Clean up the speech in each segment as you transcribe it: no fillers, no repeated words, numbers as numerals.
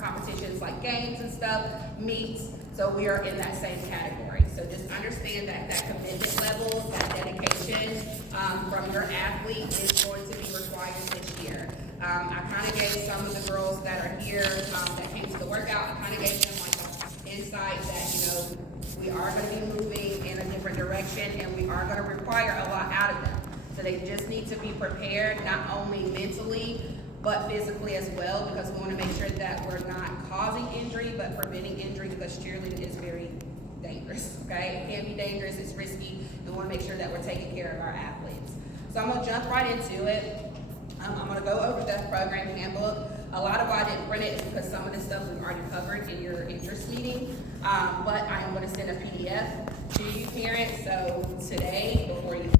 competitions like games and stuff, meets, so we are in that same category. So just understand that commitment level, that dedication from your athlete is going to be required this year. I kind of gave some of the girls that are here that came to the workout, I kind of gave them like an insight that, we are going to be moving in a different direction and we are going to require a lot out of them. So they just need to be prepared, not only mentally, but physically as well, because we want to make sure that we're not causing injury, but preventing injury, because cheerleading is very dangerous, okay? It can be dangerous, it's risky, and we want to make sure that we're taking care of our athletes. So I'm going to jump right into it. I'm going to go over the program handbook. A lot of why I didn't print it is because some of the stuff we've already covered in your interest meeting, but I am going to send a PDF to you parents, so today, before you leave,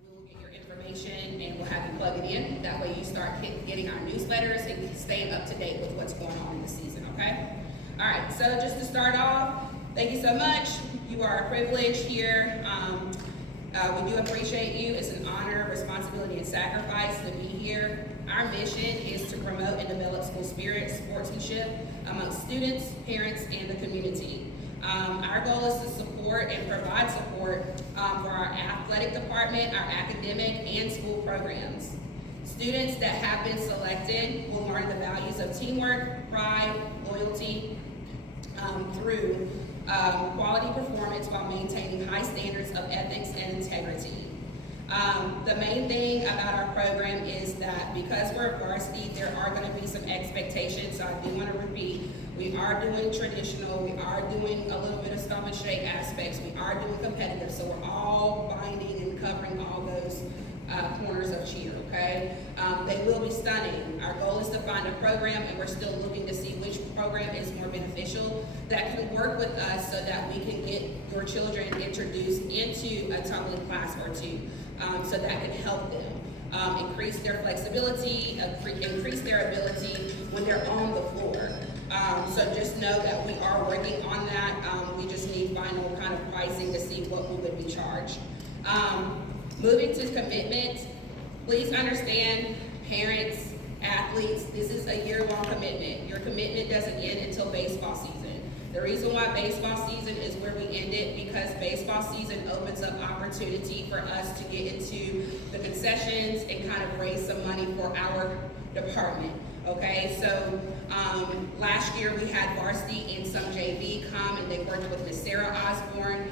we will get your information and we'll have you plug it in. That way you start getting our newsletters and staying up to date with what's going on in the season, okay? All right, so just to start off, thank you so much. You are a privilege here. We do appreciate you. It's an honor, responsibility, and sacrifice to be here. Our mission is to promote and develop school spirit, sportsmanship amongst students, parents, and the community. Our goal is to support and provide support for our athletic department, our academic, and school programs. Students that have been selected will learn the values of teamwork, pride, loyalty, through quality performance while maintaining high standards of ethics and integrity. The main thing about our program is that because we're a varsity, there are going to be some expectations. So I do want to repeat, we are doing traditional, we are doing a little bit of stomp and shake aspects, we are doing competitive, so we're all binding and covering all those corners of cheer, okay? They will be stunning. Our goal is to find a program, and we're still looking to see which program is more beneficial that can work with us so that we can get your children introduced into a tumbling class or two, so that can help them increase their flexibility, increase their ability when they're on the floor. So just know that we are working on that. We just need final kind of pricing to see what we would be charged. Moving to commitment, please understand, parents, athletes, this is a year-long commitment. Your commitment doesn't end until baseball season. The reason why baseball season is where we end it, because baseball season opens up opportunity for us to get into the concessions and kind of raise some money for our department. Okay, so last year we had varsity and some JV come, and they worked with Miss Sarah Osborne,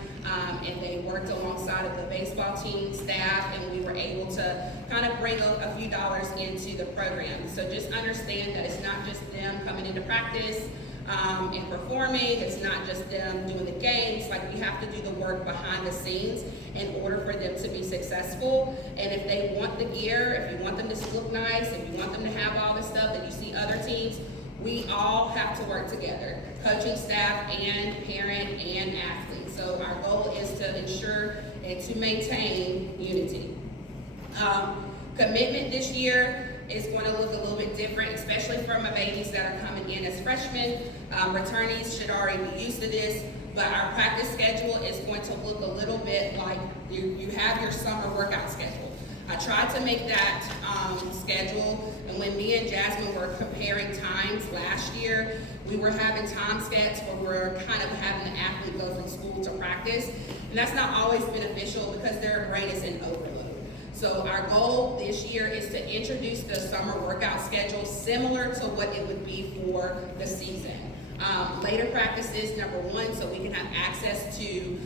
and they worked alongside of the baseball team staff, and we were able to kind of bring a few dollars into the program. So just understand that it's not just them coming into practice and performing, it's not just them doing the games. Like, we have to do the work behind the scenes in order for them to be successful. And if they want the gear, if you want them to look nice, if you want them to have all the stuff that you see other teams, we all have to work together, coaching staff and parent and athlete. So our goal is to ensure and to maintain unity. Commitment this year is going to look a little bit different, especially for my babies that are coming in as freshmen. Returnees should already be used to this, but our practice schedule is going to look a little bit like you have your summer workout schedule. I tried to make that schedule, and when me and Jasmine were comparing times last year, we were having time sets where we're kind of having the athlete go from school to practice, and that's not always beneficial because their brain is in overload. So our goal this year is to introduce the summer workout schedule similar to what it would be for the season. Later practices, number one, so we can have access to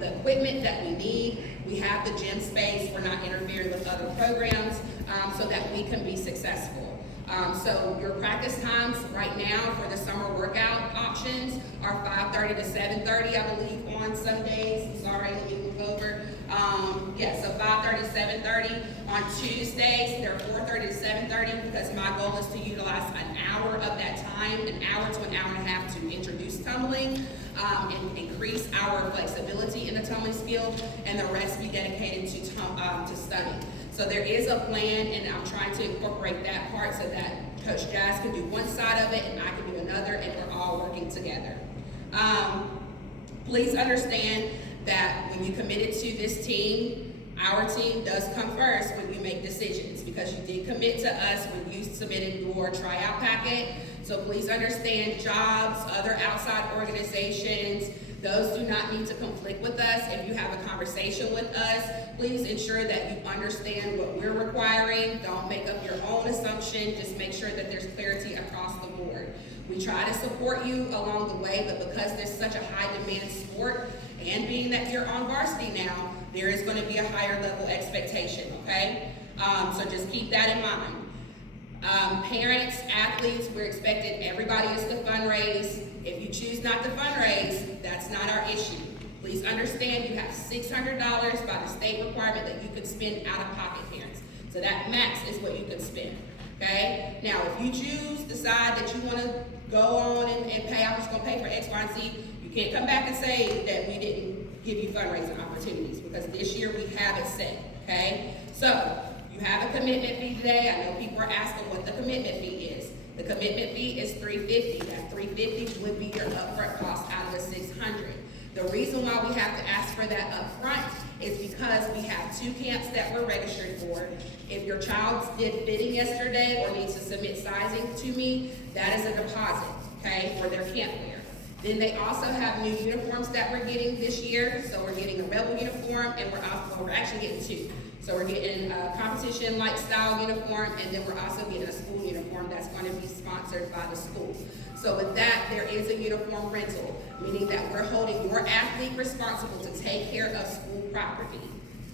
the equipment that we need. We have the gym space. We're not interfering with other programs, so that we can be successful. So your practice times right now for the summer workout options are 5:30 to 7:30, I believe, on some days. Sorry, let me move over. So 5:30 to 7:30. On Tuesdays, they're 4:30 to 7:30, because my goal is to utilize an hour of that time, an hour to an hour and a half, to introduce tumbling and increase our flexibility in the tumbling skill, and the rest be dedicated to studying. So there is a plan, and I'm trying to incorporate that part so that Coach Jazz can do one side of it and I can do another, and we're all working together. Please understand that when you committed to this team, our team does come first when you make decisions, because you did commit to us when you submitted your tryout packet. So please understand, jobs, other outside organizations, those do not need to conflict with us. If you have a conversation with us, please ensure that you understand what we're requiring. Don't make up your own assumption. Just make sure that there's clarity across the board. We try to support you along the way, but because there's such a high demand sport, and being that you're on varsity now, there is going to be a higher level expectation, okay? So just keep that in mind. Parents, athletes, we're expecting everybody is to fundraise. If you choose not to fundraise, that's not our issue. Please understand you have $600 by the state requirement that you can spend out of pocket, parents. So that max is what you can spend, okay? Now, if you decide that you want to go on and pay, I'm just going to pay for X, Y, and Z, you can't come back and say that we didn't give you fundraising opportunities, because this year we have it set, okay? So, you have a commitment fee today. I know people are asking what the commitment fee is. The commitment fee is $350. That $350 would be your upfront cost out of the $600. The reason why we have to ask for that upfront is because we have 2 camps that we're registered for. If your child did fitting yesterday or needs to submit sizing to me, that is a deposit, okay, for their camp wear. Then they also have new uniforms that we're getting this year. So we're getting a rebel uniform, and we're actually getting 2. So we're getting a competition-like style uniform, and then we're also getting a school uniform that's going to be sponsored by the school. So with that, there is a uniform rental, meaning that we're holding your athlete responsible to take care of school property.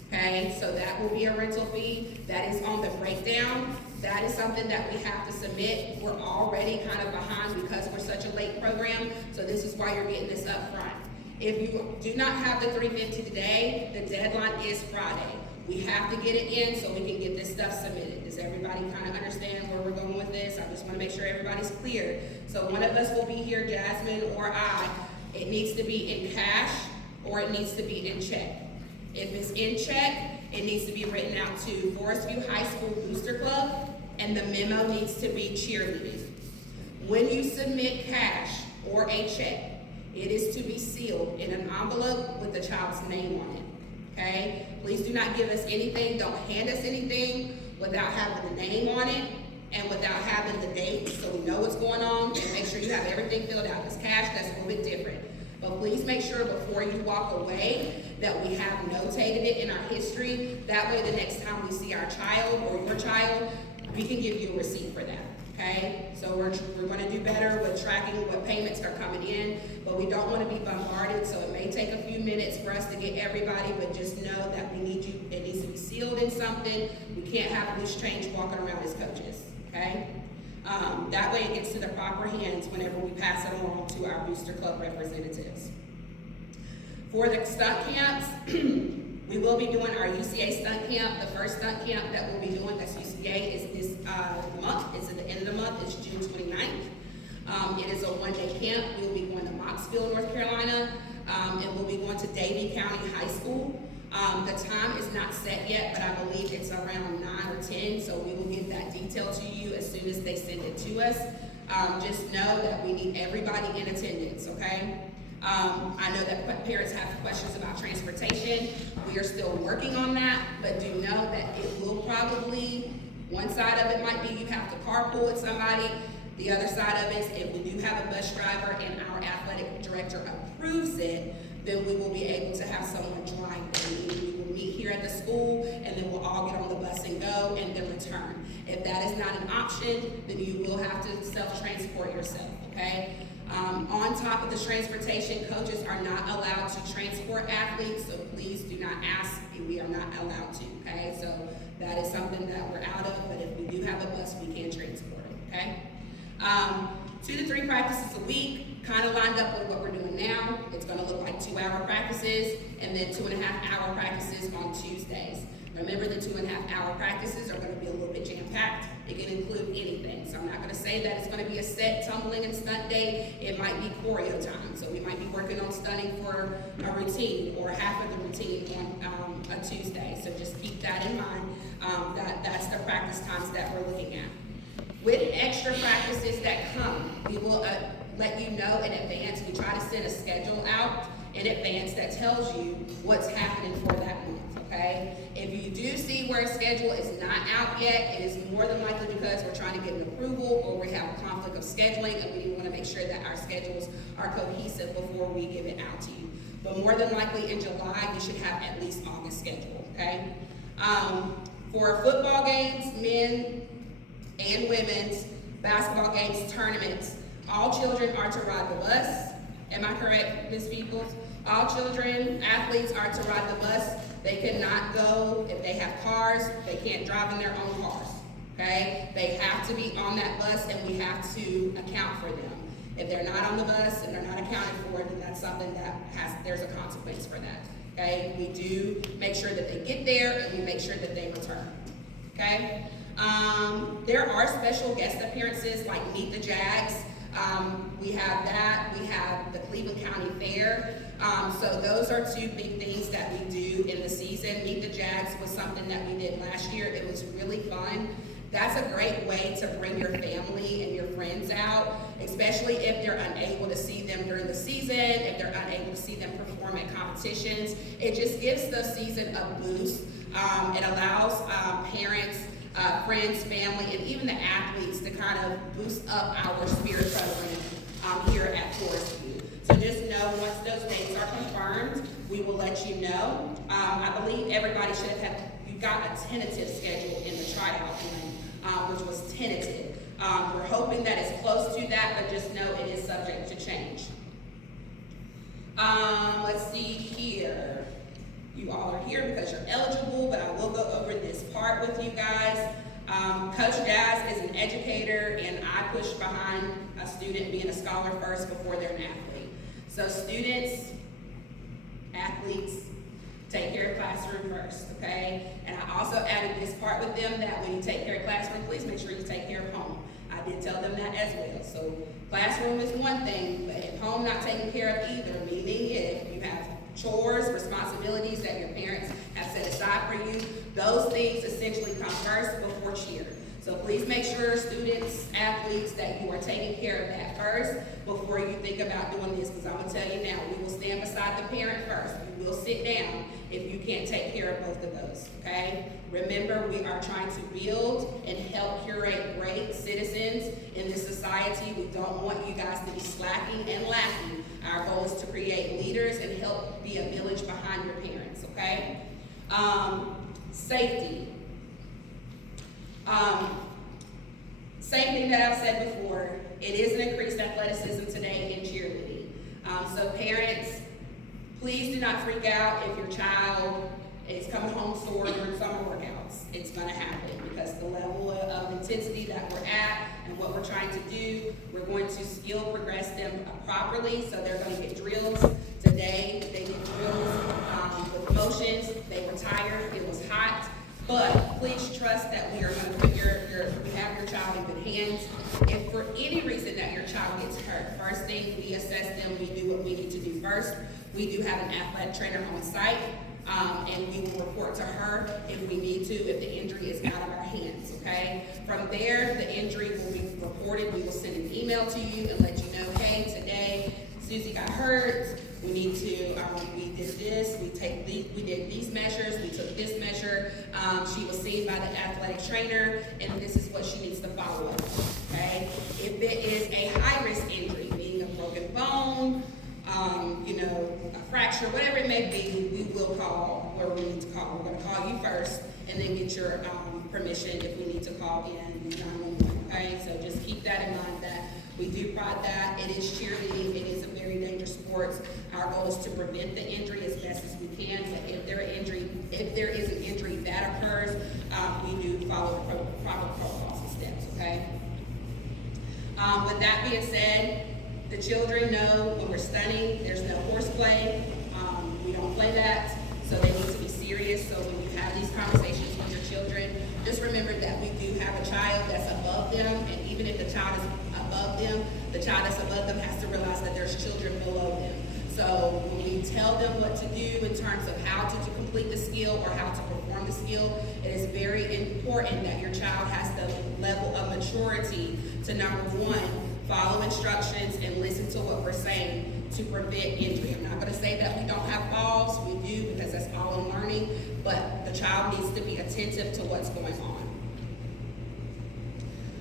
Okay, so that will be a rental fee. That is on the breakdown. That is something that we have to submit. We're already kind of behind because we're such a late program, so this is why you're getting this up front. If you do not have the $350 today, the deadline is Friday. We have to get it in so we can get this stuff submitted. Does everybody kind of understand where we're going with this? I just want to make sure everybody's clear. So one of us will be here, Jasmine or I. It needs to be in cash or it needs to be in check. If it's in check, it needs to be written out to Forest View High School Booster Club, and the memo needs to be cheerleading. When you submit cash or a check, it is to be sealed in an envelope with the child's name on it. Okay? Please do not give us anything, don't hand us anything without having the name on it and without having the date, so we know what's going on, and make sure you have everything filled out. Because cash, that's a little bit different. But please make sure before you walk away that we have notated it in our history. That way the next time we see our child or your child, we can give you a receipt for that. Okay, so we're going to do better with tracking what payments are coming in, but we don't want to be bombarded, so it may take a few minutes for us to get everybody, but just know that we need you, it needs to be sealed in something. We can't have loose change walking around as coaches, okay? That way it gets to the proper hands whenever we pass it along to our Booster Club representatives. For the stunt camps, we will be doing our UCA stunt camp. The first stunt camp that we'll be doing, that's UCA, is this month. It's at the end of the month. It's June 29th. It is a one-day camp. We'll be going to Moxville, North Carolina, and we'll be going to Davie County High School. The time is not set yet, but I believe it's around 9 or 10, so we will give that detail to you as soon as they send it to us. Just know that we need everybody in attendance, okay? I know that parents have questions about transportation. We are still working on that, but do know that it will probably, one side of it might be you have to carpool with somebody. The other side of it is if we do have a bus driver and our athletic director approves it, then we will be able to have someone drive them. We will meet here at the school, and then we'll all get on the bus and go, and then return. If that is not an option, then you will have to self-transport yourself, okay? On top of the transportation, coaches are not allowed to transport athletes, so please do not ask. We are not allowed to, okay? So that is something that we're out of, but if we do have a bus, we can transport it, okay? 2 to 3 practices a week, kind of lined up with what we're doing now. It's going to look like 2-hour practices and then 2.5-hour practices on Tuesdays. Remember, the 2.5-hour practices are going to be a little bit jam-packed. It can include anything. So I'm not going to say that it's going to be a set tumbling and stunt day. It might be choreo time. So we might be working on stunting for a routine or half of the routine on a Tuesday. So just keep that in mind. That's the practice times that we're looking at. With extra practices that come, we will let you know in advance. We try to send a schedule out in advance that tells you what's happening for that month, okay? If you do see where a schedule is not out yet, it is more than likely because we're trying to get an approval or we have a conflict of scheduling and we want to make sure that our schedules are cohesive before we give it out to you. But more than likely in July, you should have at least August schedule, okay? For football games, men and women's, basketball games, tournaments, all children are to ride the bus. Am I correct, Ms. Peoples? All children, athletes are to ride the bus. They cannot go, if they have cars, they can't drive in their own cars, okay? They have to be on that bus and we have to account for them. If they're not on the bus and they're not accounted for, then that's something that there's a consequence for that, okay? We do make sure that they get there and we make sure that they return, okay? There are special guest appearances like Meet the Jags. We have that. We have the Cleveland County Fair. So those are two big things that we do in the season. Meet the Jags was something that we did last year. It was really fun. That's a great way to bring your family and your friends out, especially if they're unable to see them during the season, if they're unable to see them perform at competitions. It just gives the season a boost. It allows parents, friends, family, and even the athletes to kind of boost up our spirit program here at Forest View. So just know once those dates are confirmed, we will let you know. I believe everybody should have you got a tentative schedule in the tryout one, which was tentative. We're hoping that it's close to that, but just know it is subject to change. Let's see here. You all are here because you're eligible, but I will go over this part with you guys. Coach Daz is an educator, and I push behind a student being a scholar first before they're an athlete. So students, athletes, take care of classroom first, okay? And I also added this part with them that when you take care of classroom, please make sure you take care of home. I did tell them that as well. So classroom is one thing, but if home not taken care of either, meaning if you have chores, responsibilities that your parents have set aside for you, those things essentially come first before cheer. So please make sure students, athletes, that you are taking care of that first before you think about doing this, because I'm gonna tell you now, we will stand beside the parent first. We will sit down if you can't take care of both of those, okay? Remember, we are trying to build and help curate great citizens in this society. We don't want you guys to be slacking and lacking. Our goal is to create leaders and help be a village behind your parents, okay? Safety. Same thing that I've said before, it is an increased athleticism today in cheerleading. So parents, please do not freak out if your child is coming home sore during summer workouts. It's gonna happen because the level of intensity that we're at and what we're trying to do, we're going to skill progress them properly, so they're gonna get drills. Today, they get drills with motions. They were tired, it was hot. But please trust that we are going to put we have your child in good hands. If for any reason that your child gets hurt, first thing, we assess them, we do what we need to do first. We do have an athletic trainer on site, and we will report to her if we need to, if the injury is out of our hands, okay? From there, the injury will be reported. We will send an email to you and let you know, hey, today Susie got hurt. We need to, we did this, we did these measures, we took this measure. She was seen by the athletic trainer, and this is what she needs to follow up, okay? If it is a high-risk injury, meaning a broken bone, a fracture, whatever it may be, we will call where we need to call. We're gonna call you first, and then get your permission if we need to call in 911, okay? So just keep that in mind that we do pride that. It is cheerleading. It is a very dangerous sport. Our goal is to prevent the injury as best as we can. But if there is an injury that occurs, we do follow the proper protocols and steps, okay? With that being said, the children know when we're stunning, there's no horseplay. We don't play that, so they need to be serious. So when you have these conversations with your children, just remember that we do have a child that's above them, and even if the child is above them, the child that's above them has to realize that there's children below them. So when we tell them what to do in terms of how to complete the skill or how to perform the skill, it is very important that your child has the level of maturity to, number one, follow instructions and listen to what we're saying. to prevent injury. I'm not gonna say that we don't have falls, we do, because that's all in learning, but the child needs to be attentive to what's going on.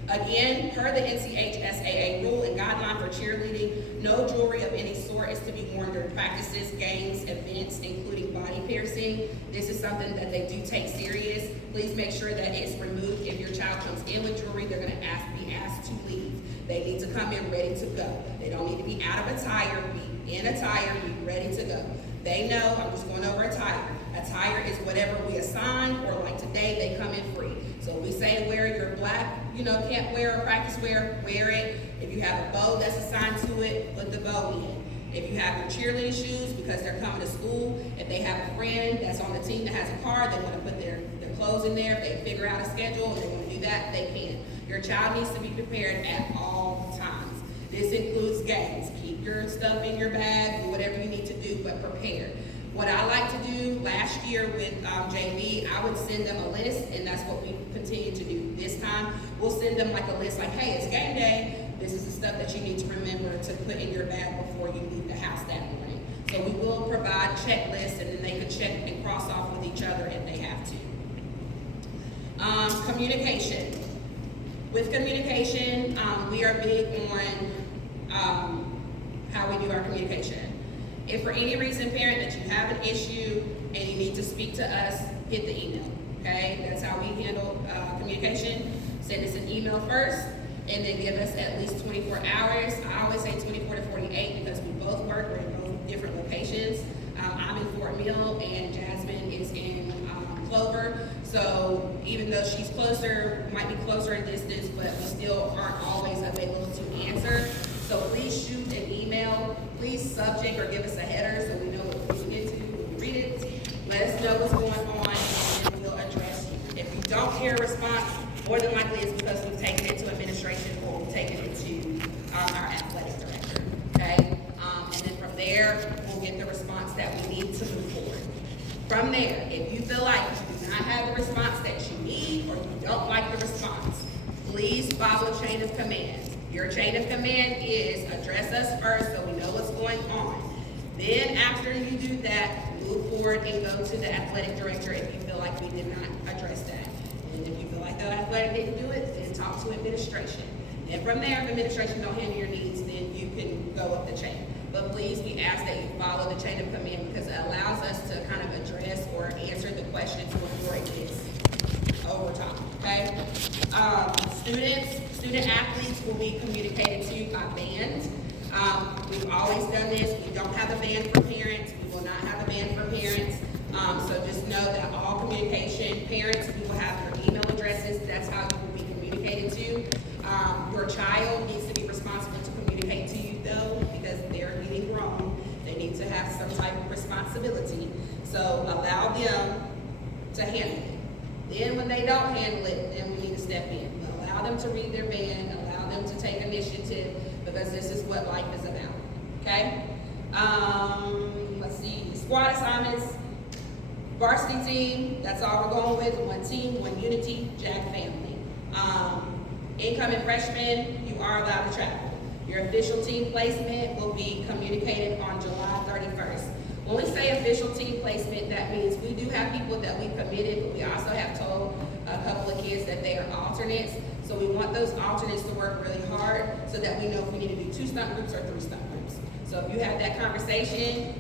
Again, per the NCHSAA rule and guideline for cheerleading, no jewelry of any sort is to be worn during practices, games, events, including body piercing. This is something that they do take serious. Please make sure that it's removed. If your child comes in with jewelry, they're gonna be asked to leave. They need to come in ready to go. They don't need to be out of attire, be in attire, be ready to go. They know, I'm just going over attire. Attire is whatever we assign, or like today, they come in free. So we say wear your black, can't wear or practice wear it. If you have a bow that's assigned to it, put the bow in. If you have your cheerleading shoes, because they're coming to school, if they have a friend that's on the team that has a car, they want to put their clothes in there. If they figure out a schedule, and they want to do that, they can. Your child needs to be prepared at all times. This includes games. Keep your stuff in your bag, do whatever you need to do, but prepare. What I like to do last year with JV, I would send them a list, and that's what we continue to do this time. We'll send them like a list, like, hey, it's game day. This is the stuff that you need to remember to put in your bag before you leave the house that morning. So we will provide checklists, and then they can check and cross off with each other if they have to. Communication. With communication, we are big on how we do our communication. If for any reason, parent, that you have an issue and you need to speak to us, hit the email, okay? That's how we handle communication. Send us an email first, and then give us at least 24 hours. I always say 24 to 48 because we both work, we're in both different locations. I'm in Fort Mill, and Jasmine is in Clover. So even though she's closer, might be closer in distance, but we still aren't always available to answer. So please shoot an email. Please subject or give us a header so we know what we're looking into when we read it. Let us know what's going on, and then we'll address you. If you don't hear a response, more than likely it's because we've taken it to administration or we've taken it to our athletic director, okay? And then from there, we'll get the response that we need to move forward. From there, if you feel like you do not have the response that you need, or you don't like the response, please follow chain of command. Your chain of command is address us first so we know what's going on. Then after you do that, move forward and go to the athletic director if you feel like we did not address that. And if you feel like the athletic didn't do it, then talk to administration. And from there, if administration don't handle your needs, then you can go up the chain. But please, we ask that you follow the chain of command because it allows us to kind of address or answer the questions before it gets over time, okay? Student athletes will be communicated to by band. We've always done this. We don't have a band for parents. We will not have a band for parents. So just know that all communication, parents, we will have your email addresses. That's how you will be communicated to. Your child needs to be responsible to communicate to you though, because they're getting grown. They need to have some type of responsibility. So allow them to handle it. Then when they don't handle it, then we need to step in. But allow them to read their band, allow them to take initiative, because this is what life is about, okay? Let's see, squad assignments, varsity team, that's all we're going with, one team, one unity, JAG family. Incoming freshmen, you are allowed to travel. Your official team placement will be communicated on July 31st. When we say official team placement, that means we do have people that we committed, but we also have told a couple of kids that they are alternates. So we want those alternates to work really hard so that we know if we need to do 2 stunt groups or 3 stunt groups. So if you have that conversation,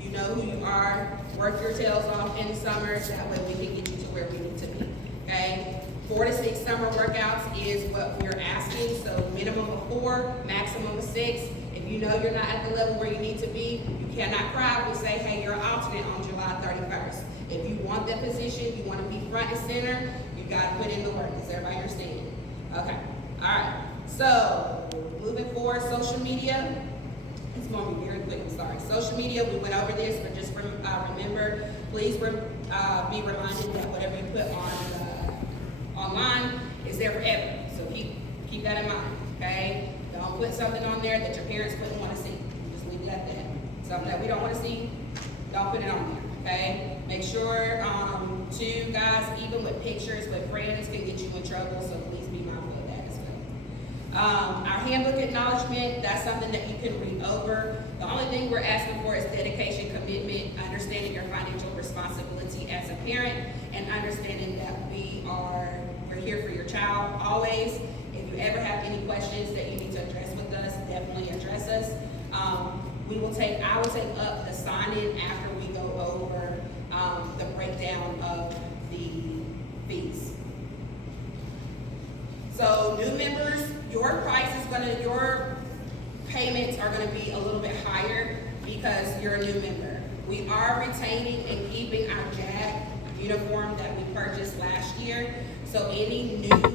you know who you are, work your tails off in the summer, that way we can get you to where we need to be, okay? 4 to 6 summer workouts is what we're asking, so minimum of 4, maximum of 6. If you know you're not at the level where you need to be, you cannot cry. We say, hey, you're an alternate on July 31st. If you want that position, you want to be front and center, you got to put in the work. Does everybody understand? Okay, all right. So, moving forward, social media. It's going to be very quick, I'm sorry. Social media, we went over this, but just remember, please be reminded that whatever you put on online is there forever. So keep that in mind, okay? Don't put something on there that your parents wouldn't want to see. Just leave it at that. Something that we don't want to see, don't put it on there, okay? Make sure, too, guys, even with pictures with friends can get you in trouble, so please be mindful of that as Our handbook acknowledgement, that's something that you can read over. The only thing we're asking for is dedication, commitment, understanding your financial responsibility as a parent, and understanding that we're here for your child always. If you ever have any questions that you need to address with us, definitely address us. I will take up the sign-in after we go over the breakdown of the fees. So new members, your payments are gonna be a little bit higher because you're a new member. We are retaining and keeping our JAG uniform that we purchased last year. So any new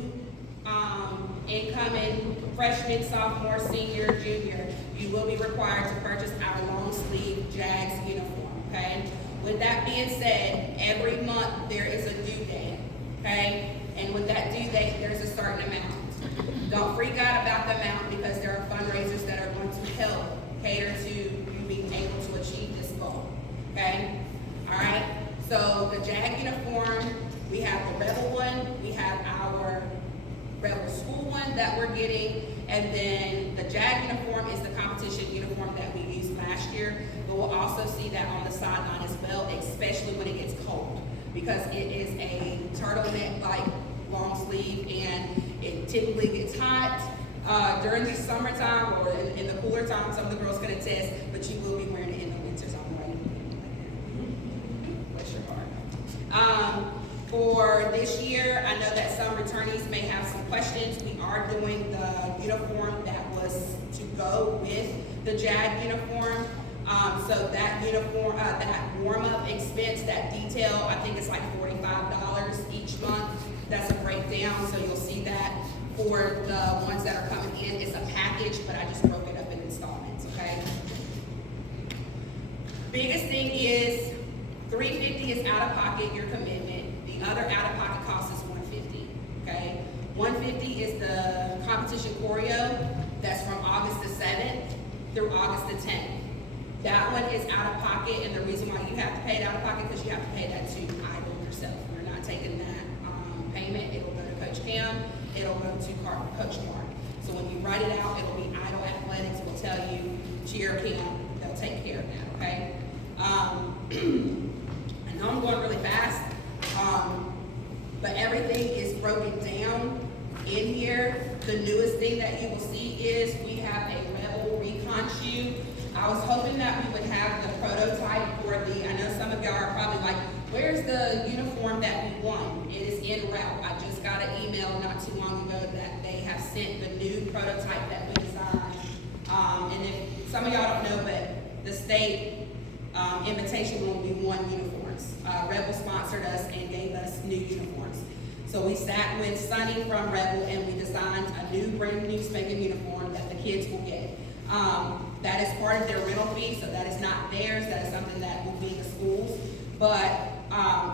incoming freshman, sophomore, senior, junior, you will be required to purchase our long sleeve JAGS uniform, okay? With that being said, every month there is a due date, okay? And with that due date, there's a certain amount. Don't freak out about the amount because there are fundraisers that are going to help cater to you being able to achieve this goal, okay? All right, so the JAG uniform, we have the Rebel one, we have our Rebel school one that we're getting, and then the JAG uniform is the competition uniform that we used last year, but we'll also see that on the sideline as well, especially when it gets cold, because it is a turtleneck-like long sleeve, and it typically gets hot during the summertime or in the cooler time. Some of the girls can attest, but you will be wearing it in the winters. I'm right. Bless your heart. For this year, I know that some returnees may have some questions. We are doing the uniform that was to go with the JAG uniform. So that uniform, that warm-up expense, that detail, I think it's like $45 each month. That's a breakdown, so you'll see that for the ones that are coming in. It's a package, but I just broke it up in installments, okay? Biggest thing is $350 is out of pocket, your commitment. The other out of pocket cost is $150, okay? $150 is the competition choreo. That's from August the 7th through August the 10th. That one is out of pocket, and the reason why you have to pay it out of pocket because you have to pay that to Idol yourself. We're not taking that payment. It'll go to Coach Cam. It'll go to Coach Mark. So when you write it out, it'll be Idol Athletics will tell you cheer Cam. They'll take care of that, okay? I know I'm going really fast, but everything is broken down in here. The newest thing that you will see is we have a Rebel Recon shoe. I was hoping that we would have the prototype for I know some of y'all are probably like, where's the uniform that we won? It is en route. I just got an email not too long ago that they have sent the new prototype that we designed. And if some of y'all don't know, but the state invitation when we won uniforms. Rebel sponsored us and gave us new uniforms. So we sat with Sunny from Rebel and we designed a new brand new spanking uniform that the kids will get. That is part of their rental fee, so that is not theirs. That is something that will be in the schools. But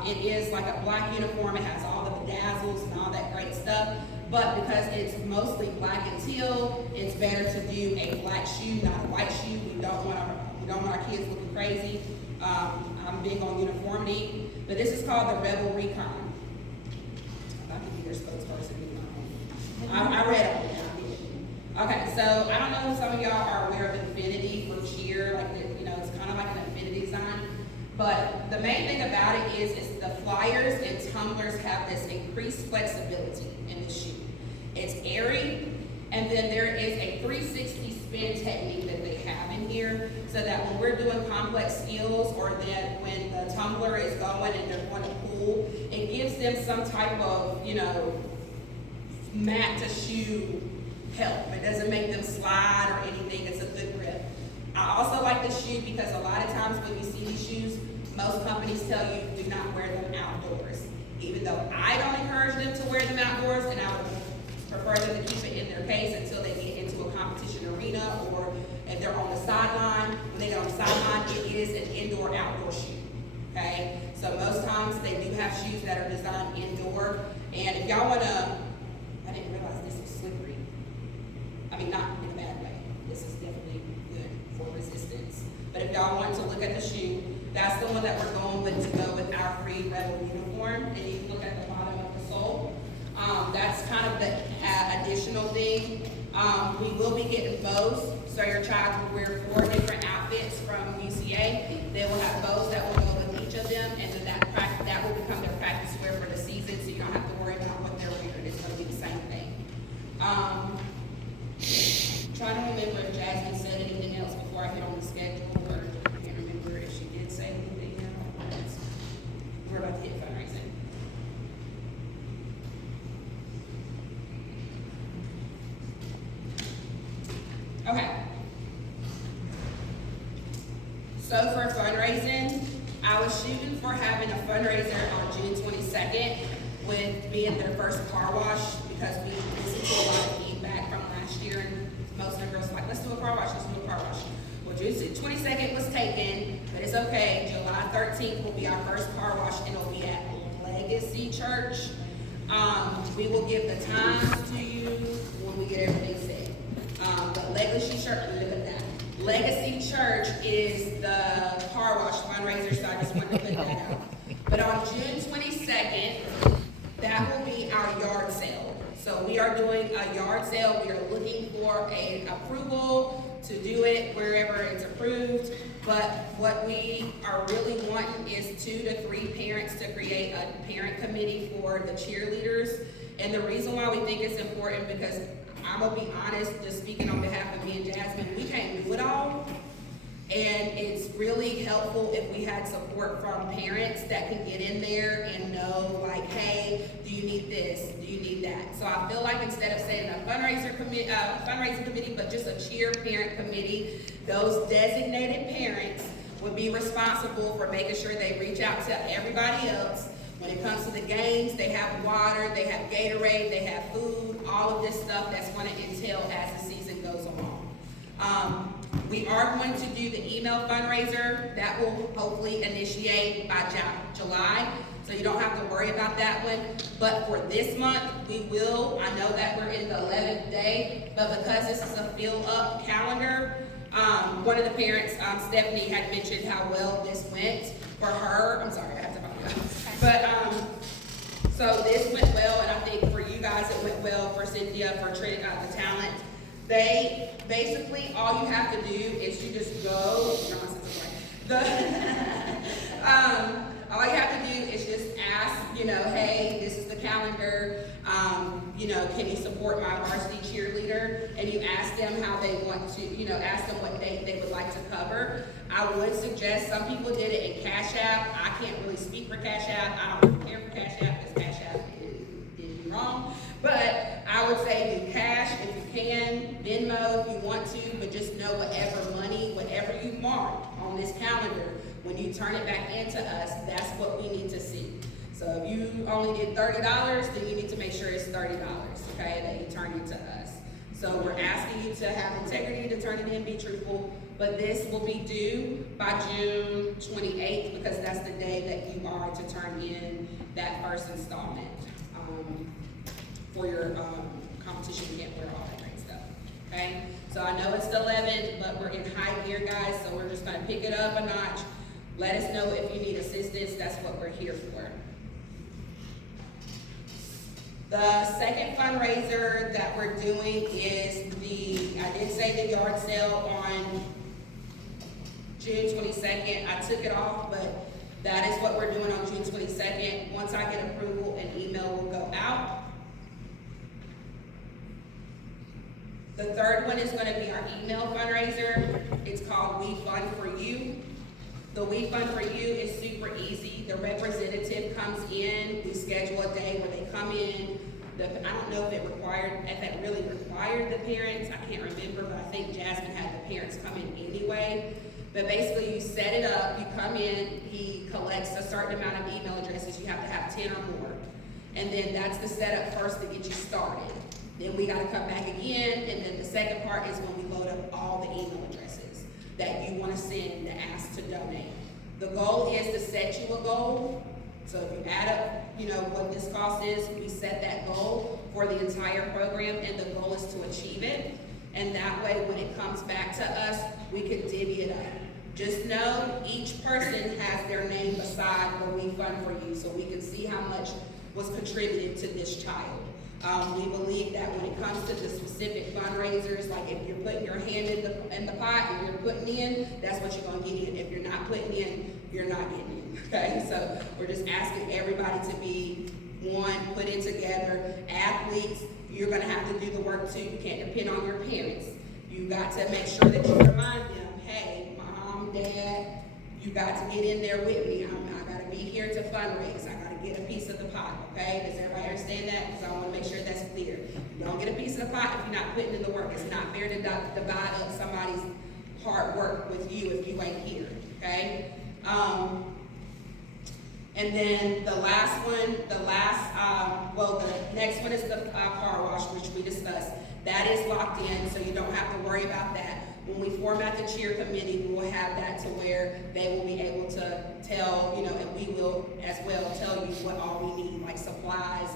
it is like a black uniform. It has all the bedazzles and all that great stuff. But because it's mostly black and teal, it's better to do a black shoe, not a white shoe. We don't want our kids looking crazy. I'm big on uniformity. But this is called the Rebel Recon. I could be their spokesperson. I read it. Okay, so I don't know if some of y'all are aware of Infinity for cheer, like it's kind of like an Infinity design. But the main thing about it is the flyers and tumblers have this increased flexibility in the shoe. It's airy, and then there is a 360 spin technique that they have in here, so that when we're doing complex skills or that when the tumbler is going and they're going to pull, it gives them some type of, mat to shoe help. It doesn't make them slide or anything. It's a good grip. I also like the shoe because a lot of times when you see these shoes, most companies tell you do not wear them outdoors. Even though I don't encourage them to wear them outdoors, and I would prefer them to keep it in their case until they get into a competition arena, or if they're on the sideline. When they get on the sideline, it is an indoor-outdoor shoe. Okay? So most times they do have shoes that are designed indoor. And if y'all wanna, I didn't realize this was slippery. I mean, not in a bad way. This is definitely good for resistance. But if y'all want to look at the shoe, that's the one that we're going with to go with our free Rebel uniform. And you can look at the bottom of the sole. That's kind of the additional thing. We will be getting bows, so your child will wear 4 different outfits from UCA. They will have bows that will go with each of them, and then that will become their practice wear for the season, so you don't have to worry about what they're wearing. It's gonna be the same thing. Trying to remember if Jasmine said anything else before I get on the schedule, or I can't remember if she did say anything else. We're about to hit fundraising. Okay. So for fundraising, I was shooting for having a fundraiser on June 22nd with being their first car wash, because we listened to a lot of feedback from last year, and most of the girls were like, let's do a car wash, let's do a car wash. Well, June 22nd was taken, but it's okay. July 13th will be our first car wash, and it'll be at Legacy Church. We will give the times to you when we get everything set. But Legacy Church is the car wash fundraiser, so I just wanted to put that out. But on June 22nd, that will be our yard sale. So we are doing a yard sale. We are looking for an approval to do it wherever it's approved. But what we are really wanting is 2 to 3 parents to create a parent committee for the cheerleaders. And the reason why we think it's important, because I'm gonna be honest, just speaking on behalf of me and Jasmine, we can't do it all. And it's really helpful if we had support from parents that can get in there and know, like, hey, do you need this? Do you need that? So I feel like instead of saying a fundraising committee, but just a cheer parent committee, those designated parents would be responsible for making sure they reach out to everybody else. When it comes to the games, they have water, they have Gatorade, they have food, all of this stuff that's going to entail as the season goes along. We are going to do the email fundraiser. That will hopefully initiate by July, so you don't have to worry about that one. But for this month, we will. I know that we're in the 11th day, but because this is a fill-up calendar, one of the parents, Stephanie, had mentioned how well this went for her. I'm sorry, I have to find it. But so this went well, and I think for you guys it went well. For Cynthia, for Trent, the talent. They basically, all you have to do is you just go. All you have to do is just ask, hey, this is the calendar. Can you support my varsity cheerleader? And you ask them how they want to, ask them what they would like to cover. I would suggest, some people did it in Cash App. I can't really speak for Cash App. I don't care for Cash App, because Cash App did me wrong. But I would say do cash if you can, Venmo if you want to, but just know whatever you mark on this calendar, when you turn it back into us, that's what we need to see. So if you only did $30, then you need to make sure it's $30, okay, that you turn into us. So we're asking you to have integrity, to turn it in, be truthful, but this will be due by June 28th, because that's the day that you are to turn in that first installment for your competition camp wear, all that great stuff, okay? So I know it's the 11th, but we're in high gear, guys, so we're just gonna pick it up a notch. Let us know if you need assistance. That's what we're here for. The second fundraiser that we're doing is I did say the yard sale on June 22nd. I took it off, but that is what we're doing on June 22nd. Once I get approval, an email will go out. The third one is gonna be our email fundraiser. It's called We Fund For You. The We Fund For You is super easy. The representative comes in, we schedule a day where they come in. I don't know if that really required the parents, I can't remember, but I think Jasmine had the parents come in anyway. But basically you set it up, you come in, he collects a certain amount of email addresses, you have to have 10 or more. And then that's the setup first to get you started. Then we gotta come back again, and then the second part is when we load up all the email addresses that you wanna send to ask to donate. The goal is to set you a goal. So if you add up, what this cost is, we set that goal for the entire program, and the goal is to achieve it. And that way, when it comes back to us, we can divvy it up. Just know each person has their name beside where We Fund For You, so we can see how much was contributed to this child. We believe that when it comes to the specific fundraisers, like if you're putting your hand in the pot and you're putting in, that's what you're gonna get in. If you're not putting in, you're not getting in, okay? So we're just asking everybody to be one, put it together. Athletes, you're gonna have to do the work too. You can't depend on your parents. You got to make sure that you remind them, hey, mom, dad, you got to get in there with me. I gotta be here to fundraise. I gotta get a piece of the pot, okay? Does everybody understand that? Because I wanna make sure that's clear. You don't get a piece of the pot if you're not putting in the work. It's not fair to divide up somebody's hard work with you if you ain't here, okay? And then the last one, the next one is the car wash, which we discussed. That is locked in, so you don't have to worry about that. When we format the cheer committee, we will have that to where they will be able to tell, and we will as well tell you what all we need, like supplies,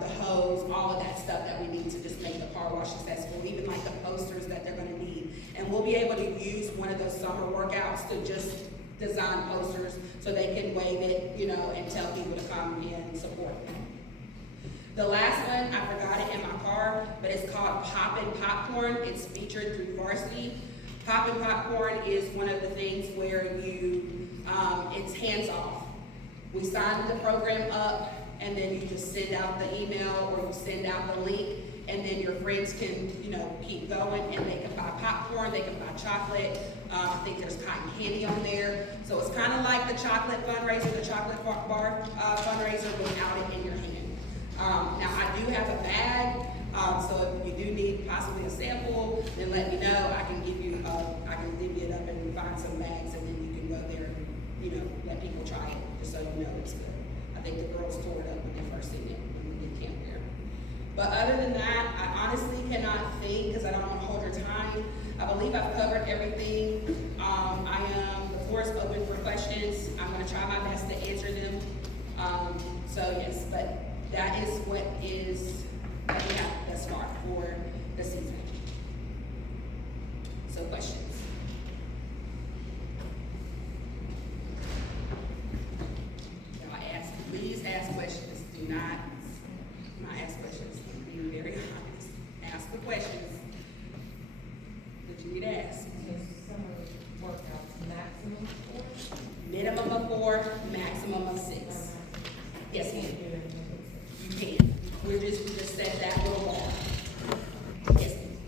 the hose, all of that stuff that we need to just make the car wash successful, even like the posters that they're gonna need. And we'll be able to use one of those summer workouts to just design posters so they can wave it, and tell people to come and support them. The last one, I forgot it in my car, but it's called Poppin' Popcorn. It's featured through Varsity. Poppin' Popcorn is one of the things where it's hands off. We sign the program up, and then you just send out the email or you send out the link, and then your friends can, keep going, and they can buy popcorn, they can buy chocolate. I think there's cotton candy on there. So it's kind of like the chocolate fundraiser, the chocolate bar fundraiser without it in your hand. Now I do have a bag, so if you do need possibly a sample, then let me know. I can give you it up and find some bags, and then you can go there, let people try it, just so you know it's good. I think the girls tore it up when they first seen it when we did camp there. But other than that, I honestly cannot think, because I don't want to hold your time. I believe I've covered everything. The floor is open for questions. I'm going to try my best to answer them. So yes, but that is what is we have thus far for the season. So questions? Please ask questions. Do not ask questions. Be very honest. Ask the questions that you need to ask. Summer workouts, maximum 4? Minimum of 4, maximum of 6. Yes, ma'am. You You can. We just set that little bar. Yes, ma'am.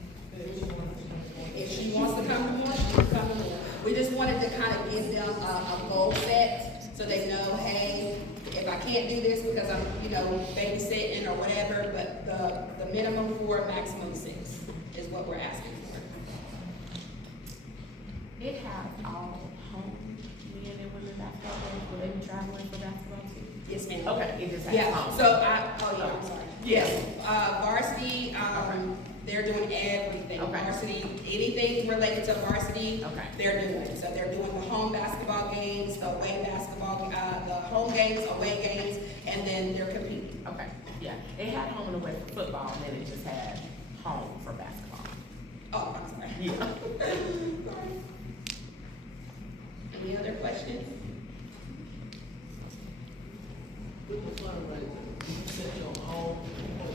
If she wants to come to more, she can come to more. We just wanted to kind of give them a goal set so they know, hey, if I can't do this because I'm, babysitting or whatever, but the minimum 4, maximum 6 is what we're asking for. It has all home men and women basketball games. Will they be traveling for basketball too? Yes, ma'am. Okay, it just has Yeah, home. so I'm sorry. Yes, varsity, they're doing everything. Okay. Varsity, anything related to varsity, Okay. they're doing. So they're doing the home basketball games, away basketball, the home games, away games, and then they're competing. Okay, yeah. It had home and away for football, and then it just had home for basketball. Oh, I'm sorry. Yeah. Any other questions? With the fundraiser, you set your own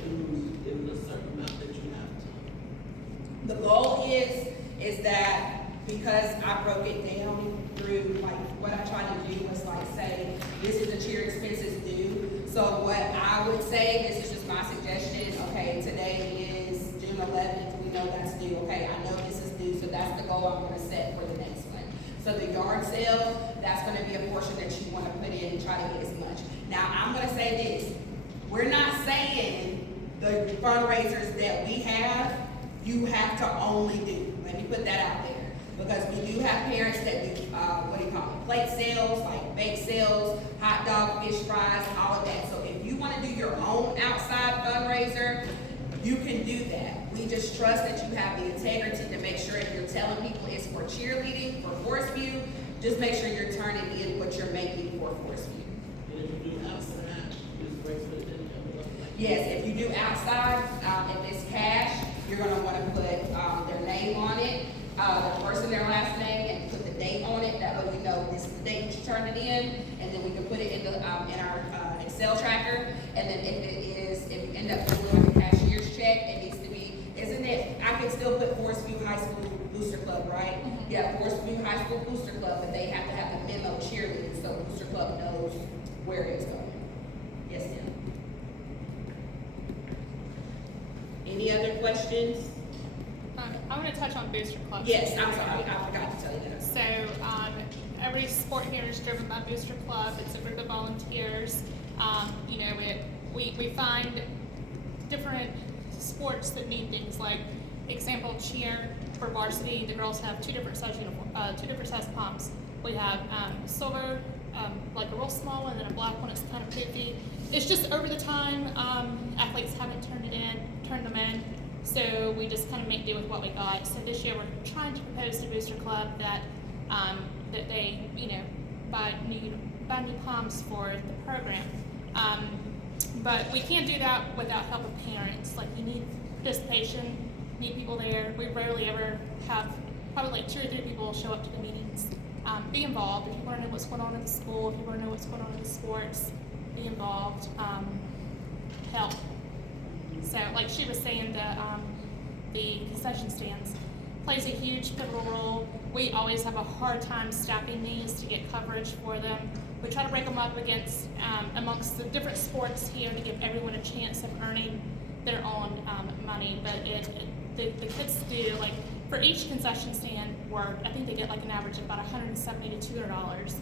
dues in a certain amount that you have to. The goal is that because I broke it down through, like, what I tried to do was like say, this is the cheer expenses due. So what I would say, this is just my suggestion, okay, today is June 11th, we know that's due, okay, I know this is due, so that's the goal I'm gonna set for the next one. So the yard sale, that's gonna be a portion that you wanna put in and try to get as much. Now, I'm gonna say this, we're not saying the fundraisers that we have, you have to only do. Let me put that out there. Because we do have parents that do, plate sales, like bake sales, hot dog, fish fries, all of that. So if you wanna do your own outside fundraiser, you can do that. We just trust that you have the integrity to make sure if you're telling people it's for cheerleading, for Forest View, just make sure you're turning in what you're making for Forest View. And if you do outside, just bracelet and Yes, if you do outside, if it's cash, you're gonna wanna put, their name on it, their first and their last name, and put the date on it, that way we know this is the date that you turned it in, and then we can put it in our Excel tracker, and then if you end up doing I can still put Forest View High School Booster Club, right? Yeah, Forest View High School Booster Club, but they have to have the memo cheerleading, so Booster Club knows where it's going. Yes, ma'am. Any other questions? I want to touch on Booster Club. Yes, I'm sorry, I forgot to tell you that. So, every sport here is driven by Booster Club. It's a group of volunteers. You know, we find different sports that need things like, example, cheer for varsity. The girls have two different size pumps. We have silver, like a real small one, and then a black one. It's kind of poofy. It's just over the time, athletes haven't turned them in. So we just kind of make do with what we got. So this year we're trying to propose to Booster Club that that they, you know, buy new pumps for the program. But we can't do that without help of parents. Like, you need participation, need people there. We rarely ever have, probably like 2 or 3 people show up to the meetings. Be involved. If you want to know what's going on at the school, if you want to know what's going on in the sports, be involved. Help. So, like she was saying, the concession stands plays a huge pivotal role. We always have a hard time staffing these to get coverage for them. We try to break them up against amongst the different sports here to give everyone a chance of earning their own money. But the kids do, like, for each concession stand work, I think they get like an average of about $170 to $200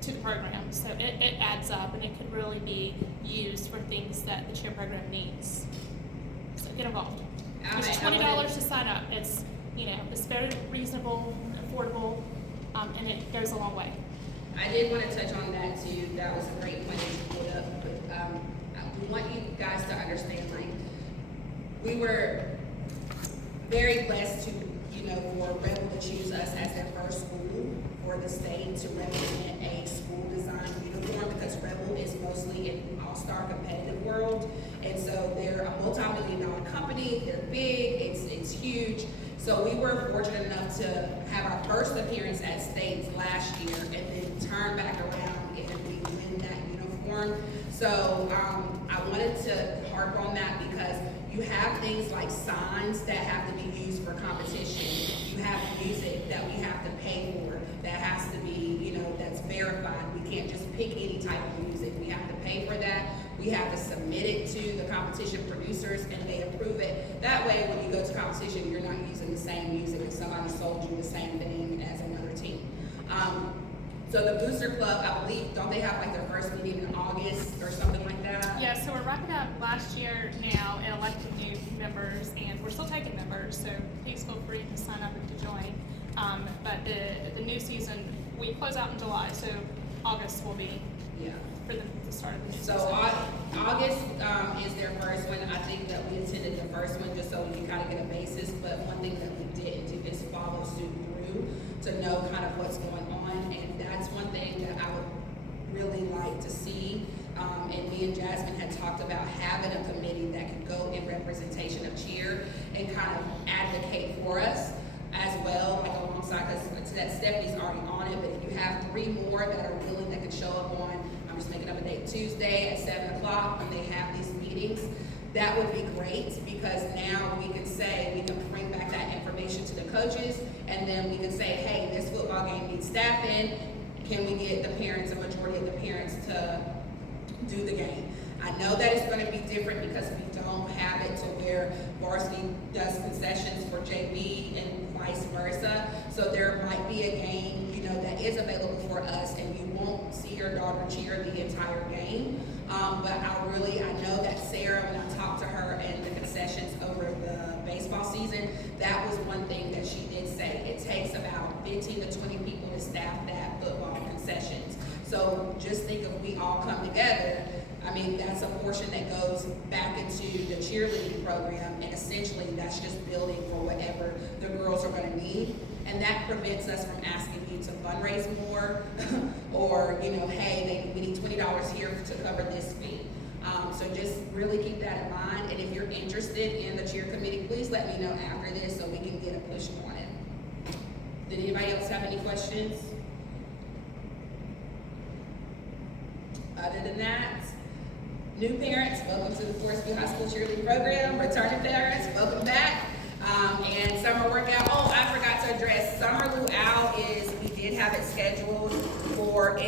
to the program. So it adds up, and it could really be used for things that the cheer program needs. So get involved. It's $20 to sign up. It's, you know, it's very reasonable, affordable, and it goes a long way. I did want to touch on that too. That was a great point that you pulled up. But we want you guys to understand, like, we were very blessed to, you know, for Rebel to choose us as their first school for the state to represent a school design uniform, because Rebel is mostly an all-star competitive world. And so they're a multi-million-dollar company. They're big. It's huge. So we were fortunate enough to have our first appearance at states last year, and then turn back around and we win that uniform. So I wanted to harp on that, because you have things like signs that have to be used for competition. You have music that we have to pay for that has to be, you know, that's verified. We can't just pick any type of music. We have to pay for that. We have to submit it to the competition producers, and they approve it. That way, when you go to competition, you're not using the same music and somebody sold you the same thing as another team. So the Booster Club, I believe, don't they have like their first meeting in August or something like that? Yeah, so we're wrapping up last year now and electing new members, and we're still taking members, so please feel free to sign up and to join. But the new season, we close out in July, so August will be for the start of the new season. So August is their first one. I think that we attended the first one just so we can kind of get a basis, but one thing that we didn't do is follow suit through to know kind of what's going on, and that's one thing that I would really like to see. And me and Jasmine had talked about having a committee that could go in representation of cheer and kind of advocate for us as well, like alongside, because that Stephanie's already on it, but if you have 3 more that are willing, that could show up on, I'm just making up a date, Tuesday at 7 o'clock when they have these meetings, that would be great, because now we can say, we can bring back that information to the coaches, and then we can say, hey, this football game needs staffing. Can we get the parents, a majority of the parents, to do the game? I know that it's going to be different because we don't have it to where varsity does concessions for JV and vice versa. So there might be a game, you know, that is available for us, and you won't see your daughter cheer the entire game. But I know that Sarah, when I talked to her and the concessions over the baseball season, that was one thing that she did say. It takes about 15 to 20 people to staff that football concessions. So just think if we all come together, I mean, that's a portion that goes back into the cheerleading program, and essentially that's just building for whatever the girls are gonna need. And that prevents us from asking you to fundraise more, or, you know, hey, we need $20 here to cover this fee. So just really keep that in mind. And if you're interested in the cheer committee, please let me know after this so we can get a push on it. Did anybody else have any questions? Other than that, new parents, welcome to the Forest View High School cheerleading program. Returning parents, welcome back. And summer workout, oh, I forgot to address, summer luau is, we did have it scheduled for,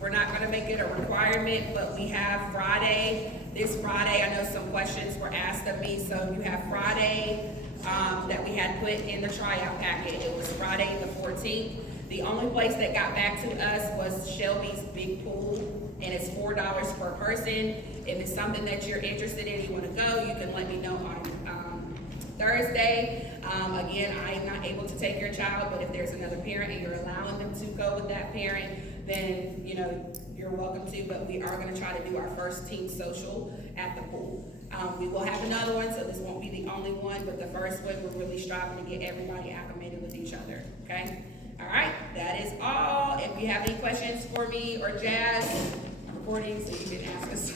we're not gonna make it a requirement, but we have Friday, this Friday, I know some questions were asked of me, so you have Friday, that we had put in the tryout packet, it was Friday the 14th. The only place that got back to us was Shelby's Big Pool, and it's $4 per person. If it's something that you're interested in, you wanna go, you can let me know on, Thursday. Again, I am not able to take your child, but if there's another parent and you're allowing them to go with that parent, then, you know, you're welcome to, but we are gonna try to do our first team social at the pool. We will have another one, so this won't be the only one, but the first one, we're really striving to get everybody acclimated with each other, okay? All right, that is all. If you have any questions for me or Jazz, I'm recording, so you can ask us.